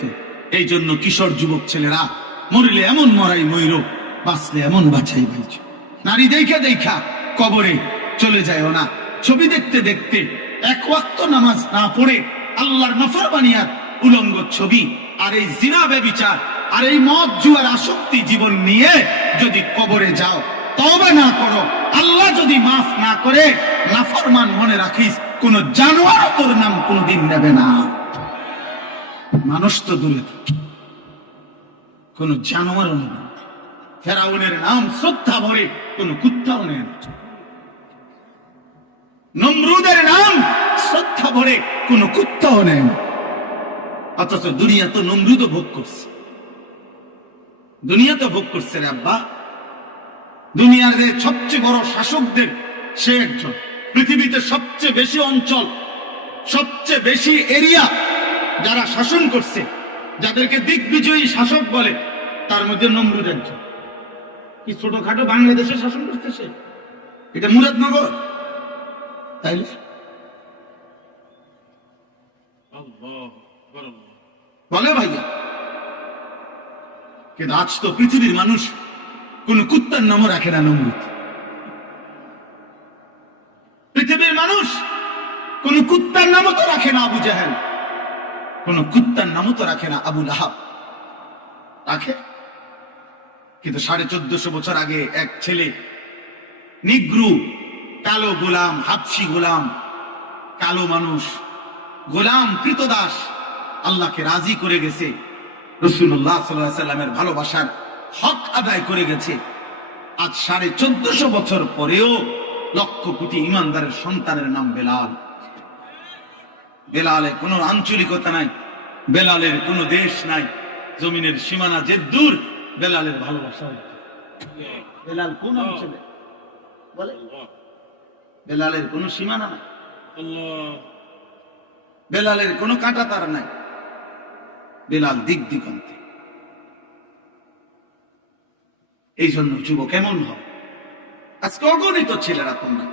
ফেলছে। এই জন্য কিশোর যুবক ছেলেরা মরিলে এমন মরাই ময়ূর, বাঁচলে এমন বাছাই বাইছ। নারী দেখা দেখা কবরে চলে যায় না। ছবি দেখতে দেখতে এক ওয়াক্ত নামাজ না পড়ে আল্লাহর নাফরমানিয়াত উলঙ্গ ছবি আর এই জিনা ব্যভিচার আর এই মদ জুয়ার আসক্তি জীবন নিয়ে যদি কবরে যাও, তওবা না করো, আল্লাহ যদি মাফ না করে, নাফরমান মনে রাখিস কোন জানোয়ার তোর নাম কোনদিন নেবে না। মানুষ তো দূরে থাকে, কোন জানোয়ারও নেবে না। ফেরাউনের নাম শ্রদ্ধা ভরে কোন কুত্তাও নেয় না। নমরুদের নাম শ্রদ্ধা ভরে কোন কুত্তাও নেয় না। অথচ দুনিয়া তো নমরুদও ভোগ করছে, দুনিয়া তো ভোগ করছে রে আব্বা। দুনিয়ার সবচেয়ে বড় শাসকদের সে একজন। পৃথিবীতে সবচেয়ে বেশি অঞ্চল, সবচেয়ে বেশি এরিয়া যারা শাসন করছে, যাদেরকে দিগ্বিজয়ী শাসক বলে, তার মধ্যে নমরুদ একজন। কি ছোটখাটো বাংলাদেশে শাসন করতেছে? এটা মুরাদনগর, তাইলে বলে ভাইয়া। কিন্তু আজ তো পৃথিবীর মানুষ কোন কুত্তার নামও রাখে না নমরুদ। পৃথিবীর মানুষ কোন কুত্তার নামও তো রাখে না আবু জাহেল, কোন কুত্তার নামও তো রাখে না আবু লাহাব। রাখে? কিন্তু 1450 বছর আগে এক ছেলে, নিগ্রু, কালো গোলাম, হাবশি গোলাম, কালো মানুষ, গোলাম কৃতদাস, আল্লাহকে রাজি করে গেছে, রাসূলুল্লাহ সাল্লাল্লাহু আলাইহি সাল্লামের ভালোবাসার হক আদায় করে গেছে। আজ 1450 বছর পরেও লক্ষ কোটি ইমানদারের সন্তানের নাম বেলাল। বেলালের কোনো আঞ্চলিকতা নাই, বেলালের কোনো দেশ নাই, জমিনের সীমানা যে দূর, বেলালের ভালোবাসা। বেলাল কোন অঞ্চলে বলে? বেলালের কোনো সীমানা নাই, বেলালের কোনো কাঁটা তার নাই, বেলাল দিক দিগন্তে। এই জন্য যুবক কেমন হয়? আজকে অগণিত ছেলেরা তোমরা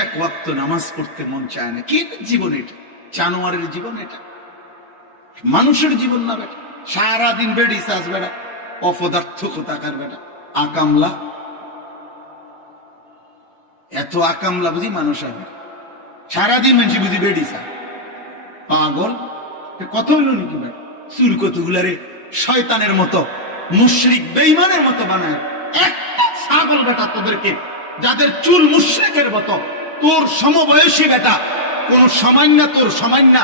এক ওয়াক্ত নামাজ পড়তে মন চায় না। কি জীবন এটা? জানোয়ারের জীবন এটা, মানুষের জীবন না বেটা। সারাদিন বেড়ি চাষ বেড়া, অপদার্থ কোথাকার বেটা, আকামলা। এত আকামলা বুঝি মানুষ হবে? সারাদিন মানুষ বুঝি বেড়ি চা, পাগল। কত হইল নাকি ভাই? চুল কতগুলারে শয়তানের মতো, মুশরিক বেঈমানের মতো বানায়। একটা ছাগল বেটা তোদেরকে, যাদের চুল মুশরিকের মতো, তোর সমবয়সী বেটা, কোন সামান্য তোর সামান্য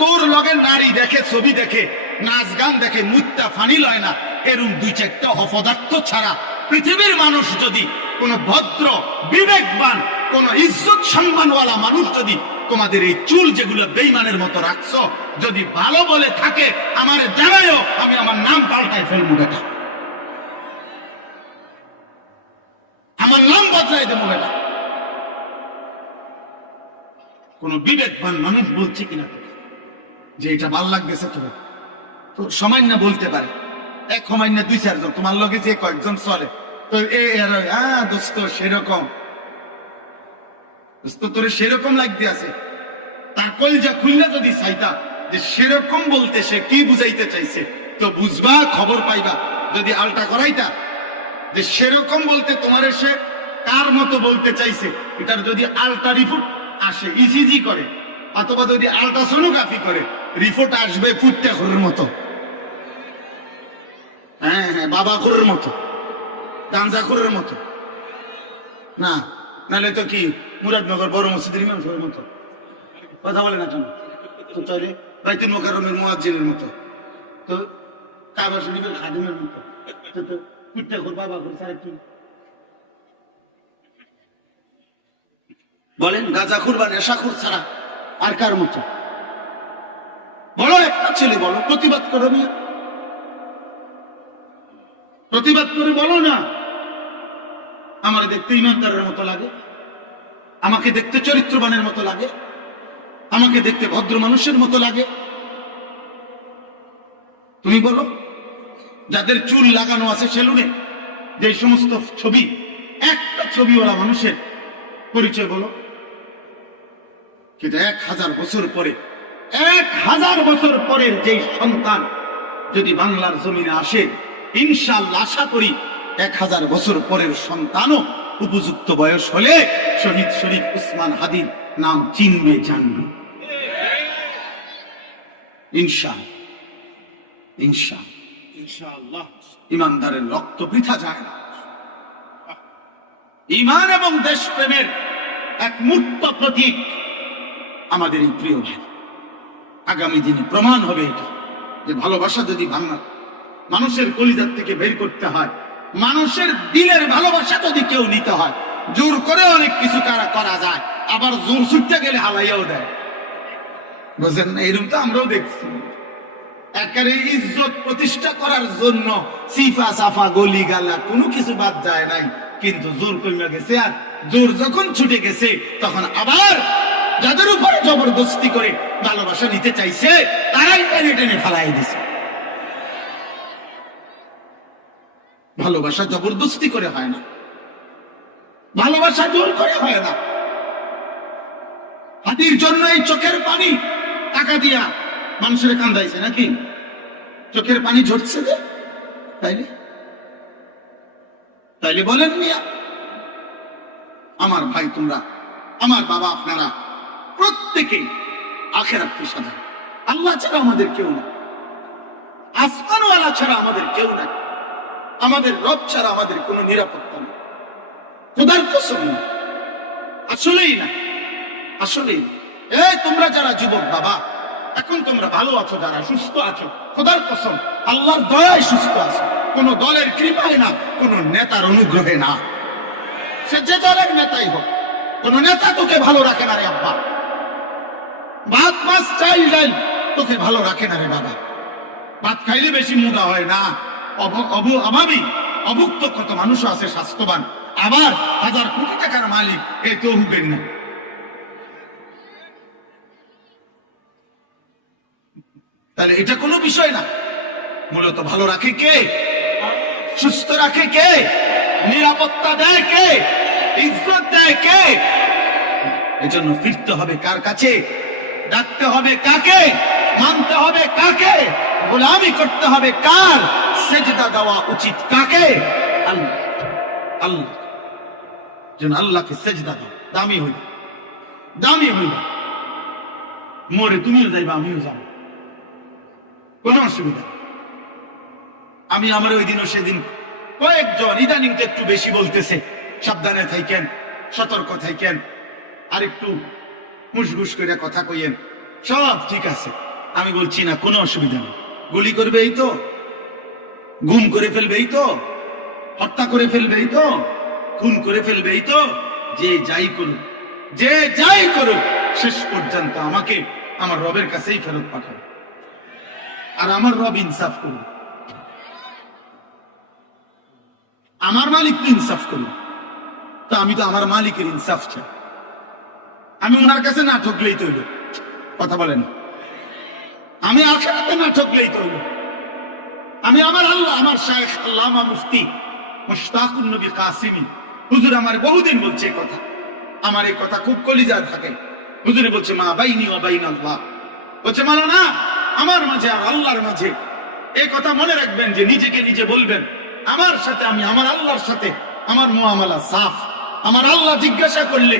তোর লগে নারী দেখে, ছবি দেখে, নাচ গান দেখে, মুত্তা ফানি লয় না, এরকম 2-4টা অপদার্থ ছাড়া পৃথিবীর মানুষ যদি কোন ভদ্র, বিবেকবান, কোন ইজ্জত সম্মানওয়ালা মানুষ যদি তোমাদের এই চুল যেগুলো বেঈমানের মতো রাখছো যদি ভালো বলে থাকে, আমার জানাইও, আমি আমার নাম পাল্টাই ফেলবো বেটা, আমার নাম বদলাই দেবো বেটা। কোন বিবেকবান মানুষ বলছে কিনা যে এটা ভাল লাগতেছে? তো সামান্য বলতে পারে, এক সামান্য 2-4 জন তোমার লগে যে কয়েকজন চলে, তো দোস্ত সেরকম, দোস্ত তোরে সেরকম লাগতে আছে, তার কলজা খুললে যদি চাইতা যে সেরকম বলতে সে কি বুঝাইতে চাইছে, তো বুঝবা, খবর পাইবা। যদি আলটা করাইতা যে সেরকম বলতে তোমার সে কার মতো বলতে চাইছে, এটার যদি আলটা রিপোর্ট আসে, ইসিজি করে, অথবা যদি আলট্রাসোনোগ্রাফি করে, রিপোর্ট আসবে ফুটটা ঘরের মতো। হ্যাঁ হ্যাঁ, বাবা ঘরের মতো, গাঞ্জা ঘরের মতো না, নাহলে তো কি মুরাদনগর বড় মসজিদের ইমাম সাহেবের মতো। কথা বলে না কেন? তো তাহলে বাইতুল মুকাররমের মুয়াজ্জিনের মতো, তো কাবা শরীফের খাদিমের মতো, তো ফুটটা ঘর বাবা ঘর ছাড়া কি বলেন? গাঁজাখুর বা নেশাখুর ছাড়া আর কার মতো? বলো একটা ছেলে, বলো, প্রতিবাদ করো না, প্রতিবাদ করে বলো না আমার দেখতে ইমানদারের মতো লাগে, আমাকে দেখতে চরিত্রবানের মতো লাগে, আমাকে দেখতে ভদ্র মানুষের মতো লাগে। তুমি বলো, যাদের চুল লাগানো আছে সেলুনে, যে সমস্ত ছবি, একটা ছবিওয়ালা মানুষের পরিচয় বলো। কিন্তু 1000 বছর পরে 1000 বছর পরের যে সন্তান যদি বাংলার জমিনে আসে, ইনশাআল্লাহ আশা করি 1000 বছর পরের সন্তানও উপযুক্ত বয়স হলে শহীদ শরীফ উসমান হাদির নাম চিনবে, জানবে। ইনশাআল্লাহ ইমানদারের রক্ত বৃথা যায় না। ঈমান এবং দেশপ্রেমের এক মূর্ত প্রতীক আমাদের এই প্রিয় ভাই। আগামী দিনে প্রমাণ হবে এটা, যে ভালোবাসা যদি মানুষের কলিজার থেকে বের করতে হয়, মানুষের দিলের ভালোবাসা যদি কেউ নিতে হয়, জোর করে অনেক কিছু করা যায়, আবার জোর ছুটতে গেলে হালাইয়াও দেয়। বুঝেন না? এরকম তো আমরাও দেখছি। একেবারে ইজ্জত প্রতিষ্ঠা করার জন্য সিফা সাফা গলি গালা কোনো কিছু বাদ যায় নাই, কিন্তু জোর কমে গেছে। আর জোর যখন ছুটে গেছে, তখন আবার যাদের উপরে জবরদস্তি করে ভালোবাসা নিতে চাইছে, তারাই টেনে টেনে ফেলাই দিছে। ভালোবাসা জবরদস্তি করে হয় না, ভালোবাসা জোর করে হয় না। হাতির জন্য এই চোখের পানি টাকা দিয়া মানুষের কান্দাইছে নাকি? চোখের পানি ঝরছে যে, তাইলে বলেন মিয়া, আমার ভাই তোমরা, আমার বাবা আপনারা প্রত্যেকেই আখিরাত পেশাদার। আল্লাহ ছাড়া আমাদের কেউ না, আসমানওয়ালা ছাড়া আমাদের কেউ নাই, আমাদের রব ছাড়া আমাদের কোনো নিরাপত্তা নেই। খোদার কসম না, আসলেই না, আসলেই না। এই তোমরা যারা যুবক বাবা, এখন তোমরা ভালো আছো, যারা সুস্থ আছো, খোদার কসম আল্লাহর দয়ায় সুস্থ আছো, কোন দলের কৃপায় না, কোন নেতার অনুগ্রহে না। সে যে দলের নেতাই হোক, কোন নেতা তোকে ভালো রাখে না রে আব্বা। ভাত মাছ চাল ডাল তোকে ভালো রাখে না রে বাবা। ভাত খাইলে বেশি মুদা হয় না, অভাবী অভুক্ত কত মানুষ আছে স্বাস্থ্যবান, আবার 1000 কোটি টাকার মালিক, এই তো হুবেন না। তাহলে এটা কোনো বিষয় না। মূলত ভালো রাখে কে? সুস্থ রাখে কে? নিরাপত্তা দেয় কে? ইজ্জত দেয় কে? এজন্য ফিরতে হবে কার কাছে? ডাকতে হবে কাকে? মানতে হবে কাকে? গোলামি করতে হবে কার? সেজদা দেওয়া উচিত কাকে? আল্লাহ। আল্লাহ যেন আল্লাহকে সেজদা দাও, দামি হইল, দামি হইল। মরে তুমিও যাইবা, আমিও যাব, কোন অসুবিধা। আমি আমার ওই দিন ও সেদিন কয়েকজন ইদানিং তো একটু বেশি বলতেছে, সাবধানে থাকেন, সতর্ক থাকেন, আর একটু মুসগুস করে কথা কইয়েন, সব ঠিক আছে। আমি বলছি না, কোনো অসুবিধা নেই। গুলি করবে এই তো, গুম করে ফেলবে এই তো, হত্যা করে ফেলবে এই তো, খুন করে ফেলবে এই তো, যে যাই করুক, যে যাই করুক, শেষ পর্যন্ত আমাকে আমার রবের কাছেই ফেরত পাঠাবে। আর আমার রব ইনসাফ করুন, আমার মালিক তো ইনসাফ করুন। তা আমি তো আমার মালিকের ইনসাফ চাই। আমি ওনার কাছে না ঠকলেই তো হইল, কথা বলেন। আমি আখিরাতে না ঠকলেই তো হইল। আমি আমার আল্লাহ, আমার শাইখ আল্লামা মুফতি মুশতাকুন নবী কাসিমি হুজুর আমার বহুদিন বলছে কথা, আমার এই কথা খুব কলিজায় থাকে। হুজুরে বলছে, মা বাইনি ওয়া বাইন আল্লাহ, বলছে মানো না আমার মাঝে আর আল্লাহর মাঝে। এই কথা মনে রাখবেন, যে নিজেকে নিজে বলবেন, আমার সাথে আমি আমার আল্লাহর সাথে আমার মুআমালা সাফ। আমার আল্লাহ জিজ্ঞাসা করলে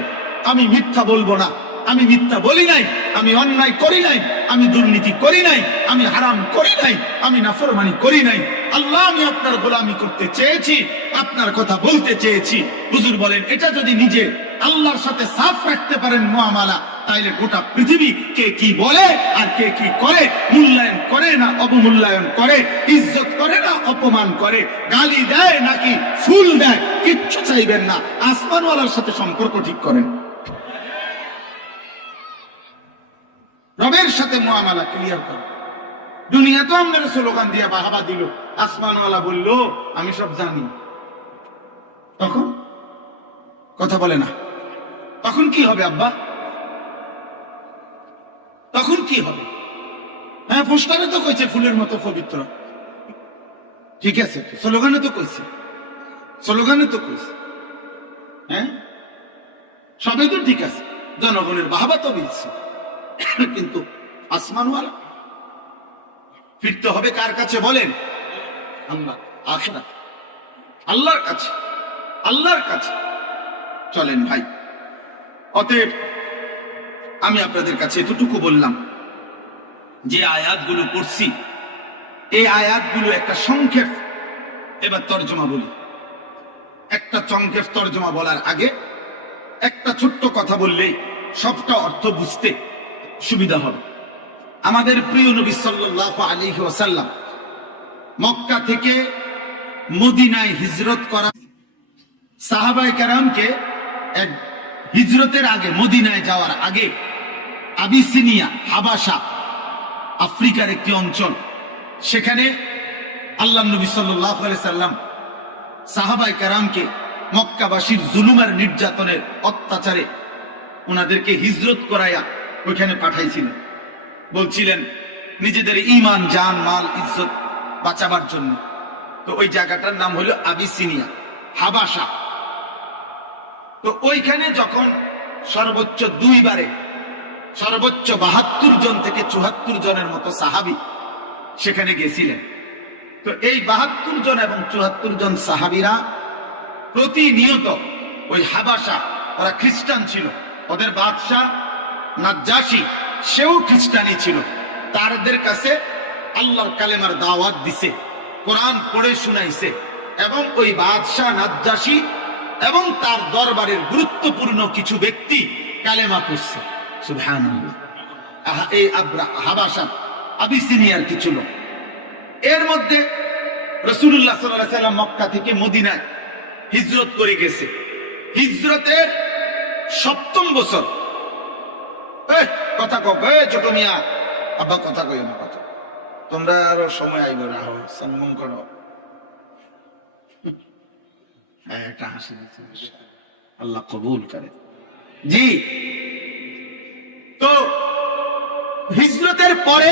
আমি মিথ্যা বলবো না। আমি মিথ্যা বলি নাই, আমি অন্যায় করি নাই, আমি দুর্নীতি করি নাই, আমি হারাম করি নাই, আমি নাফরমানি করি নাই। আল্লাহ, আমি আপনার গোলামি করতে চেয়েছি, আপনার কথা বলতে চেয়েছি। হুজুর বলেন, এটা যদি নিজে আল্লাহর সাথে সাফ রাখতে পারেন মুআমালা, তাইলে গোটা পৃথিবী কে কি বলে আর কে কি করে, মূল্যায়ন করে না অবমূল্যায়ন করে, ইজ্জত করে না অপমান করে, গালি দেয় নাকি ফুল দেয়, কিচ্ছু চাইবেন না। আসমানওয়ালার সাথে সম্পর্ক ঠিক করেন, রবের সাথে মুআমালা ক্লিয়ার করেন। দুনিয়া তো আপনার স্লোগান দিয়ে বাহাবা দিল, আসমানওয়ালা বলল আমি সব জানি, তখন কথা বলে না। তখন কি হবে আব্বা? তখন কি হবে? হ্যাঁ, পোস্টারে তো কইছে ফুলের মতো পবিত্র, ঠিক আছে, স্লোগানে তো কইছে, স্লোগানে তো কইছে, হ্যাঁ সবই তো ঠিক আছে, জনগণের বাহাবা তো মিলছে, কিন্তু আসমানওয়ালা। ফিরতে হবে কার কাছে বলেন? আল্লাহ, আখিরাত, আল্লাহর কাছে, আল্লাহর কাছে। চলেন ভাই, অতএব আমি আপনাদের কাছে এতটুকু বললাম, যে আয়াতগুলো পড়ছি এই আয়াতগুলো একটা সংক্ষেপ এবার তর্জমা বলি। একটা সংক্ষেপ তর্জমা বলার আগে একটা ছোট্ট কথা বললেই সবটা অর্থ বুঝতে সুবিধা হবে। আমাদের প্রিয় নবী সাল্লাল্লাহু আলাইহি ওয়াসাল্লাম মক্কা থেকে মদিনায় হিজরত করা সাহাবায়ে কেরামকে এক হিজরতের আগে, মদিনায় যাওয়ার আগে আবিসিনিয়া, হাবাসা, আফ্রিকার একটি অঞ্চল, সেখানে আল্লাহ নবী সাল্লাল্লাহু আলাইহি সাল্লাম সাহাবায়ে কেরামকে মক্কাবাসীর জুলুমের, নির্যাতনের, অত্যাচারে ওনাদেরকে হিজরত করাইয়া ওইখানে পাঠাইছিলেন। বলছিলেন নিজেদের ঈমান, জান, মাল, ইজ্জত বাঁচাবার জন্য। তো ওই জায়গাটার নাম হলো আবিসিনিয়া, হাবাসা। তো ওইখানে যখন সর্বোচ্চ 2 বারে সর্বোচ্চ 72 জন থেকে 74 জনের মতো সাহাবী সেখানে গেছিলেন। তো এই 72 জন এবং 74 জন সাহাবীরা প্রতিনিয়ত ওই হাবাসা, ওরা খ্রিস্টান ছিল, ওদের বাদশাহ নাজ্জাশী সেও খ্রিস্টানই ছিল, তাদের কাছে আল্লাহর কালেমার দাওয়াত দিছে, কোরআন পড়ে শুনাইছে, এবং ওই বাদশাহ নাজ্জাশী এবং তার দরবারের গুরুত্বপূর্ণ কিছু ব্যক্তি কালেমা পড়ছে। সুবহানাল্লাহ। এই হাবাসা, আবিসিনিয়ার কিছু লোক। এর মধ্যে রাসূলুল্লাহ সাল্লাল্লাহু আলাইহি ওয়াসাল্লাম মক্কা থেকে মদিনায় হিজরত করে গেছে। হিজরতের 7ম বছর। কথা কব, ছোট মিয়া, আব্বা কথা কই না, কথা তোমরা আরো সময় আইব, রাহো, সম্মান করো। একটা হাসি দিচ্ছে, আল্লাহ কবুল করে। জি, তো হিজরতের পরে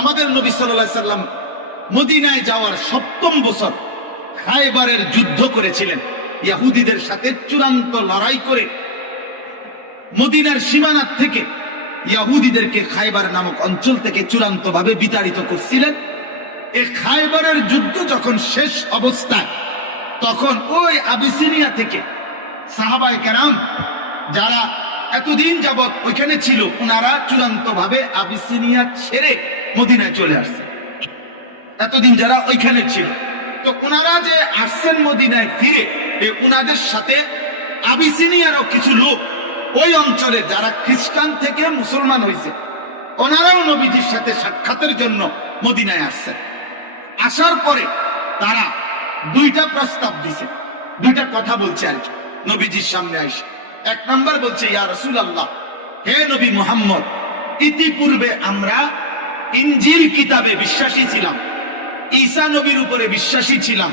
আমাদের নবী সাল্লাল্লাহু আলাইহি সাল্লাম মদিনায় যাওয়ার 7ম বছর খায়বারের যুদ্ধ করেছিলেন। ইহুদিদের সাথে চূড়ান্ত লড়াই করে মদিনার সীমানা থেকে ইহুদিদেরকে খায়বার নামক অঞ্চল থেকে চূড়ান্ত ভাবে বিতাড়িত করছিলেন। এই খায়বারের যুদ্ধ যখন শেষ অবস্থায়, তখন ওই আবিসিনিয়া থেকে সাহাবায়ে কেরাম যারা এতদিন যাবৎ ওইখানে ছিল, ওনারা চূড়ান্ত ভাবে আবিসিনিয়া ছেড়ে মদিনায় চলে আসছে। এতদিন যারা ওইখানে ছিল, তো ওনারা যে আসছেন মদিনায় ফিরে, ওনাদের সাথে আবিসিনিয়ারও কিছু লোক ওই অঞ্চলে যারা খ্রিস্টান থেকে মুসলমান হয়েছে, ওনারাও নবীজির সাথে সাক্ষাতের জন্য মদিনায় আসছেন। আসার পরে তারা 2টা প্রস্তাব দিছে, 2টা কথা বলছে আর কি নবীজির সামনে আসে। 1 নম্বর বলছে, ইয়া রাসূলুল্লাহ, হে নবী মুহাম্মদ, ইতিপূর্বে আমরা ইনজিল কিতাবে বিশ্বাসী ছিলাম, ঈসা নবীর উপরে বিশ্বাসী ছিলাম,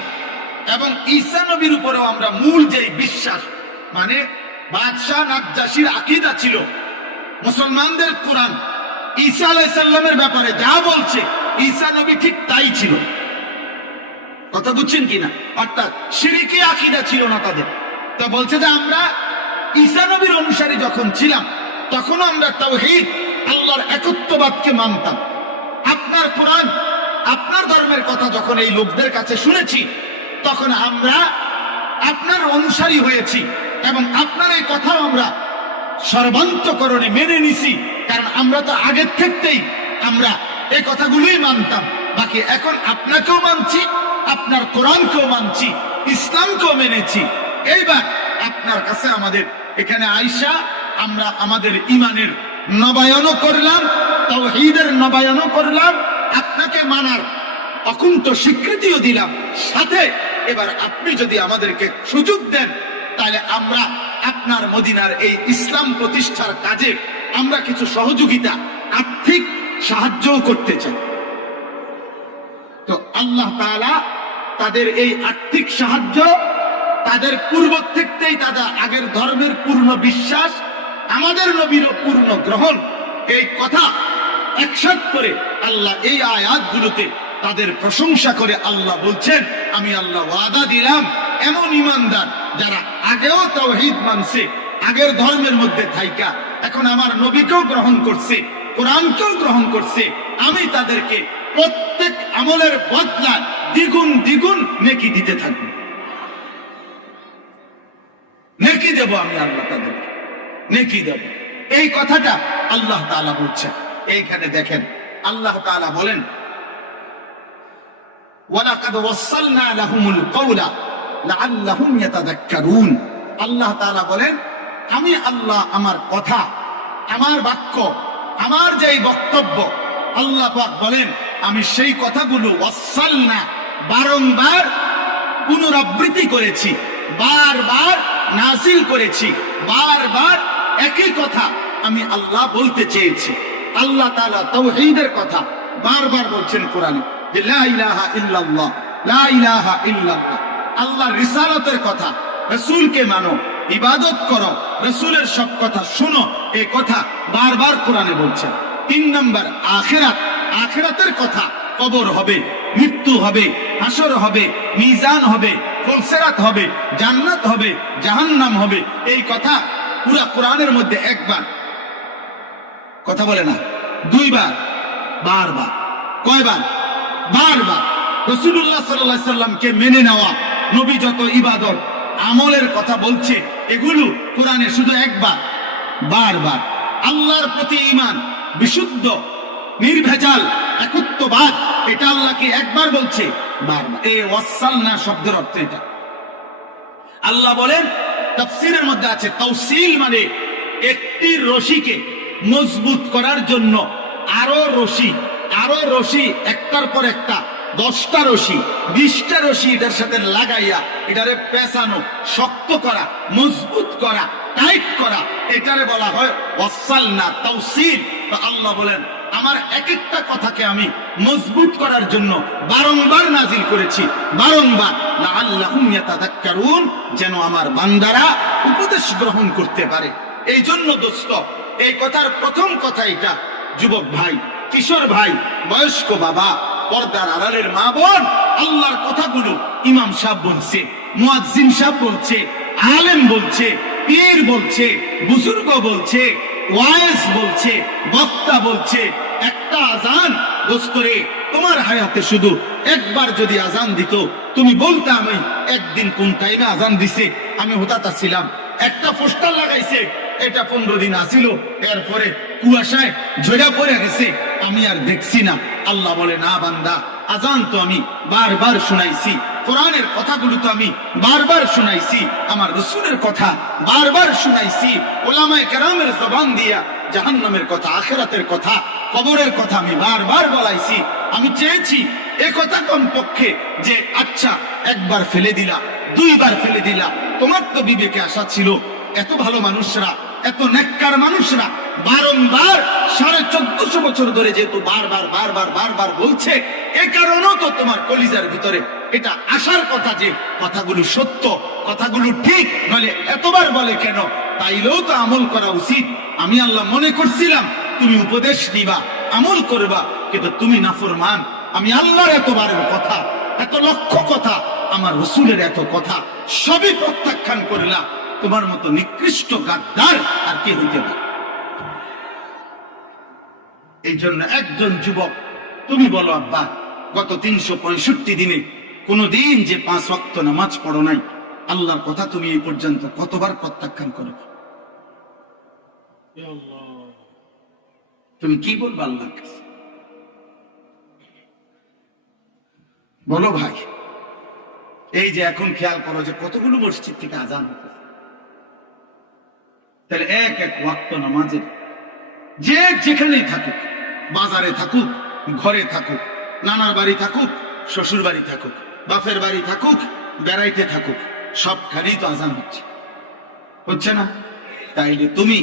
এবং ঈসা নবীর উপরেও আমরা মূল যে বিশ্বাস, মানে বাদশাহ নাজ্জাশীর আকীদা ছিল, মুসলমানদের কোরআন ঈসা আলাইহিস সালামের ব্যাপারে যা বলছে ঈসা নবী ঠিক তাই ছিল। কথা বুঝছেন কিনা? অর্থাৎ শিরকি আকীদা ছিল না তাদের। তো বলছে যে আমরা ঈসা নবীর অনুসারী যখন ছিলাম, তখনও আমরা তাওহীদ, আল্লাহর একত্ববাদকে মানতাম। আপনার কোরআন, আপনার ধর্মের কথা যখন এই লোকদের কাছে শুনেছি, তখন আমরা আপনার অনুসারী হয়েছি, এবং আপনার এই কথাও আমরা সর্বান্তকরণে মেনে নিছি, কারণ আমরা তো আগের থেকেই আমরা এই কথাগুলোই মানতাম। বাকি এখন আপনাকেও মানছি, আপনার কোরআনকেও মানছি, ইসলামকেও মেনেছি। এইবার আপনার কাছে আমাদের এখানে আইসা আমরা আমাদের ঈমানের নবায়নও করলাম, তাওহীদের নবায়নও করলাম, আপনাকে মানার অকুণ্ঠ স্বীকৃতিও দিলাম। সাথে এবার আপনি যদি আমাদেরকে সুযোগ দেন, তাহলে আমরা আপনার মদিনার এই ইসলাম প্রতিষ্ঠার কাজে আমরা কিছু সহযোগিতা, আর্থিক সাহায্যও করতে চাই। তো আল্লাহ তাআলা তাদের এই আর্থিক সাহায্য, তাদের পূর্ব থেকেই তাদের আগের ধর্মের পূর্ণ বিশ্বাস, আমাদের নবীর পূর্ণ গ্রহণ, এই কথা একসাথ করে আল্লাহ এই আয়াতগুলোতে তাদের প্রশংসা করে আল্লাহ বলছেন, আমি আল্লাহ ওয়াদা দিলাম এমন ঈমানদার যারা আগেও তাওহীদ মানছে, আগের ধর্মের মধ্যে থাইকা এখন আমার নবীকেও গ্রহণ করছে, কোরআনকেও গ্রহণ করছে, আমি তাদেরকে প্রত্যেক আমলের বদলা দ্বিগুণ দ্বিগুণ নেকি দিতে থাকবো। নেকি দেব আমি আল্লাহ, তাদেরকে নেকি দেব। এই কথাটা আল্লাহ তাআলা বলছেন। এইখানে দেখেন আল্লাহ তাআলা বলেন, ওয়ালাকাদ ওয়াসালনা লাহুমুল কাওলা লাআল্লাহুম ইয়াতাযাক্কারুন। আল্লাহ তাআলা বলেন, আমি আল্লাহ আমার কথা, আমার বাক্য, আমার যেই বক্তব্য, আল্লাহ পাক বলেন আমি সেই কথাগুলো ওয়াসালনা বারংবার পুনরাবৃত্তি করেছি, বারবার নাযিল করেছি, বারবার একই কথা আমি আল্লাহ বলতে চেয়েছি। আল্লাহ তাআলা তাওহীদের কথা বারবার বলছেন কোরআনে, যে লা ইলাহা ইল্লাল্লাহ, লা ইলাহা ইল্লাল্লাহ। আল্লাহর রিসালাতের কথা, রাসূলকে মানো, ইবাদত করো, রাসূলের সব কথা শুনো, এই কথা বারবার কোরআনে বলছেন। 3 নাম্বার আখিরাত, আখিরাতের কথা, কবর হবে, মৃত্যু হবে, হাসর হবে, মিজান হবে, ফুলসিরাত হবে, জান্নাত হবে, জাহান্নাম হবে, এই কথা পুরা কোরআনের মধ্যে একবার, কথা বলে না, 2 বার, বারবার। কয়বার? বারবার। রাসূলুল্লাহ সাল্লাল্লাহু আলাইহি সাল্লামকে মেনে নেওয়া, নবী যত ইবাদত আমলের কথা বলছে এগুলো কোরআনে শুধু একবার, বারবার। আল্লাহর প্রতি ঈমান, বিশুদ্ধ নির্ভেজাল একত্ববাদ, এটা আল্লাহকে একবার বলছে, বারবার। এই ওয়াসালনা শব্দের অর্থ এটা। আল্লাহ বলেন, তাফসীরের মধ্যে আছে তাওসিল মানে একটি রশিকে মজবুত করার জন্য আরো রশি, আরো রশি, একটার পর একটা 10টা রশি, 20টা রশি এটার সাথে লাগাইয়া এটারে পেঁচানো, শক্ত করা, মজবুত করা, টাইট করা, এটারে বলা হয় ওয়াসালনা, তাওসিল। তো আল্লাহ বলেন আমার এক একটা কথাকে আমি মজবুত করার জন্য বারংবার নাজিল করেছি, বারংবার, লাআল্লাহুম ইয়াতাযাক্কারুন, যেন আমার বান্দারা উপদেশ গ্রহণ করতে পারে। এই জন্য দোস্ত, এই কথার প্রথম কথা এটা, যুবক ভাই, কিশোর ভাই, বয়স্ক বাবা, পর্দার আড়ালের মা বোন, আল্লাহর কথাগুলো ইমাম সাহেব বলছে, মুয়াজ্জিন সাহেব বলছে, আলেম বলছে, পীর বলছে, বুজুর্গ বলছে, ওয়াইজ বলছে, বক্তা বলছে, একটা আজান দোস্তরে তোমার হায়াতে শুধু একবার যদি আজান দিত, তুমি বলতে আমি একদিন কোন টাইমে আজান দিছে আমি হতাতা ছিলাম। একটা পোস্টার লাগাইছে, এটা 15 দিন আসিল, এরপরে কুয়াশায় ঝরে পড়ে গেছে, আমি আর দেখছি না। আল্লাহ বলে, না বান্দা, আজান তো আমি বারবার শুনাইছি, কোরআনের কথাগুলো তো আমি বারবার শুনাইছি, আমার রাসূলের কথা বারবার শুনাইছি, উলামায়ে কেরামের জবান দিয়া জাহান্নামের কথা, আখিরাতের কথা, কবরের কথা আমি বারবার বলাইছি। আমি চেয়েছি এ কথা কমপক্ষে যে আচ্ছা একবার ফেলে দিলা, 2 বার ফেলে দিলা, তোমার তো বিবেকে আশা ছিল, এত ভালো মানুষরা, এত নেককার মানুষরা বারংবার 1450 বছর ধরে যেহেতু বারবার বারবার বারবার বলছে, এ কারণেও তো তোমার কলিজার ভিতরে এটা আসার কথা যে কথাগুলো সত্য, কথাগুলো ঠিক, নলে এতবার বলে কেন? তাইলেও তো আমল করা উচিত। আমি আল্লাহ মনে করছিলাম তুমি উপদেশ দিবা, আমল করবা, কিন্তু তুমি নাফরমান। আমি আল্লাহর এতবারের কথা, এত লক্ষ কথা, আমার রাসূলের এত কথা সবই প্রত্যাখ্যান করলা। তোমার মতো নিকৃষ্ট গাদ্দার আর কে হইতে পারে? এই জন্য একজন যুবক, তুমি বলো আব্বা, গত 365 দিনে কোনদিন যে 5 ওয়াক্ত নামাজ পড়ো নাই, আল্লাহর কথা তুমি এই পর্যন্ত কতবার প্রত্যাখ্যান করো? তুমি কি বলবো আল্লাহর কাছে? বলো ভাই। এই যে এখন খেয়াল করো যে কতগুলো মসজিদ থেকে আজান হতো, তাহলে এক এক ওয়াক্ত নামাজের যে যেখানেই থাকুক, বাজারে থাকুক, ঘরে থাকুক, নানার বাড়ি থাকুক, শ্বশুর বাড়ি থাকুক, বাপের বাড়ি থাকুক, বেড়াইতে থাকুক, সবখানেই তো আজান হচ্ছে, হচ্ছে না? তাইলে তুমি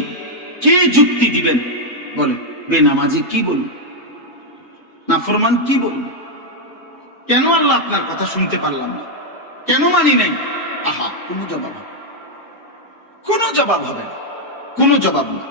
কি যুক্তি দিবেন? বলে বেনামাজি কি বলবে, নাফরমান কি বলবে? কেন আল্লাহ আপনার কথা শুনতে পারলাম না, কেন মানি নাই? আহা, কোনো জবাব হবে, কোনো জবাব হবে না, কোনো জবাব না।